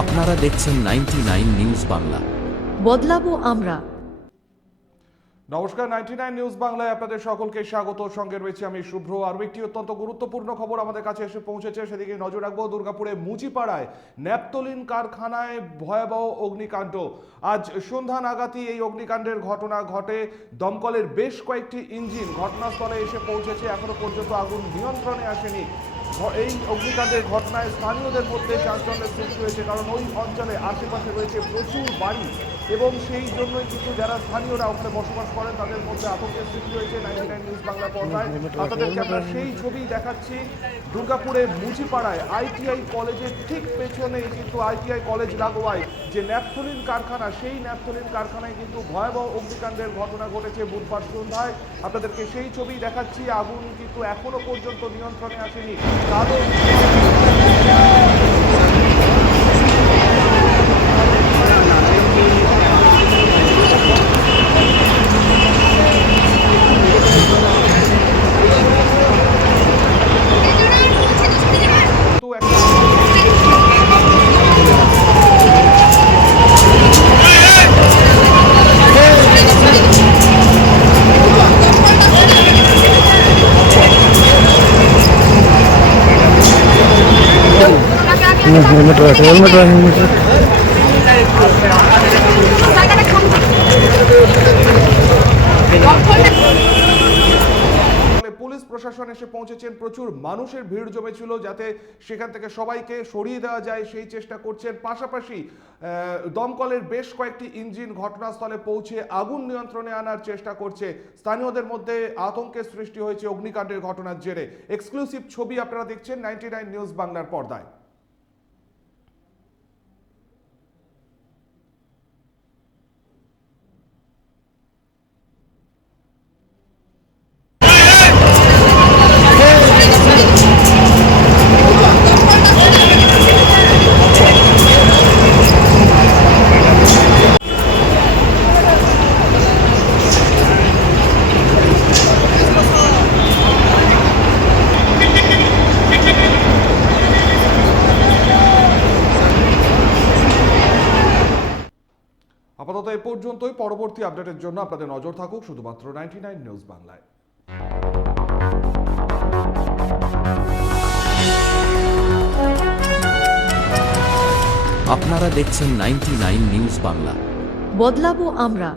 আপনারা দেখছেন ninety news Bangla. বদলাবো আমরা। নমস্কার নাইনটি নিউজ বাংলায় আপনাদের সকলকে স্বাগত। সঙ্গে রয়েছে আমি শুভ্র। আরও একটি অত্যন্ত গুরুত্বপূর্ণ খবর আমাদের কাছে এসে পৌঁছেছে সেদিকে নজর রাখব দুর্গাপুরে মুচিপাড়ায় ন্যাপতলিন কারখানায় ভয়াবহ অগ্নিকাণ্ড। আজ সন্ধ্যা নাগাতি এই অগ্নিকাণ্ডের ঘটনা ঘটে। দমকলের বেশ কয়েকটি ইঞ্জিন ঘটনাস্থলে এসে পৌঁছেছে এখনও পর্যন্ত আগুন নিয়ন্ত্রণে আসেনি। এই অগ্নিকাণ্ডের ঘটনায় স্থানীয়দের মধ্যে চাঞ্চল্যের সৃষ্টি হয়েছে, কারণ ওই অঞ্চলে আশেপাশে রয়েছে প্রচুর বাড়ি এবং সেই জন্যই কিন্তু যারা স্থানীয়রা ওখানে বসবাস করেন, তাদের মধ্যে আতঙ্কের সৃষ্টি হয়েছে। নাইনটি বাংলা পর্দায়। আপনাদেরকে আমরা সেই ছবি দেখাচ্ছি দুর্গাপুরে মুচিপাড়ায় আইটিআই কলেজের ঠিক পেছনেই কিন্তু আইটিআই কলেজ লাগোয়ায় যে ন্যাপথলিন কারখানা সেই ন্যাপথলিন কারখানায় কিন্তু ভয়াবহ অগ্নিকাণ্ডের ঘটনা ঘটেছে বুধবার সন্ধ্যায়। আপনাদেরকে সেই ছবি দেখাচ্ছি আগুন কিন্তু এখনও পর্যন্ত নিয়ন্ত্রণে আসেনি। তাদের কিন্তু একটা হেলমেট হেলমেট হেলমেট পুলিশ প্রশাসন এসে পৌঁছেছেন। প্রচুর মানুষের ভিড় জমেছিল যাতে সেখান থেকে সবাইকে সরিয়ে দেওয়া যায়, সেই চেষ্টা করছেন। পাশাপাশি দমকলের বেশ কয়েকটি ইঞ্জিন ঘটনাস্থলে পৌঁছে আগুন নিয়ন্ত্রণে আনার চেষ্টা করছে। স্থানীয়দের মধ্যে আতঙ্কের সৃষ্টি হয়েছে অগ্নিকাণ্ডের ঘটনার জেরে। এক্সক্লুসিভ ছবি আপনারা দেখছেন নাইনটি নিউজ বাংলার পর্দায়। আপাতত এ পর্যন্তই। পরবর্তী আপডেটের জন্য আপনাদের নজর থাকুক শুধুমাত্র নাইনটি নাইন নিউজ বাংলায়। আপনারা দেখছেন নাইনটি নিউজ বাংলা। বদলাবো আমরা।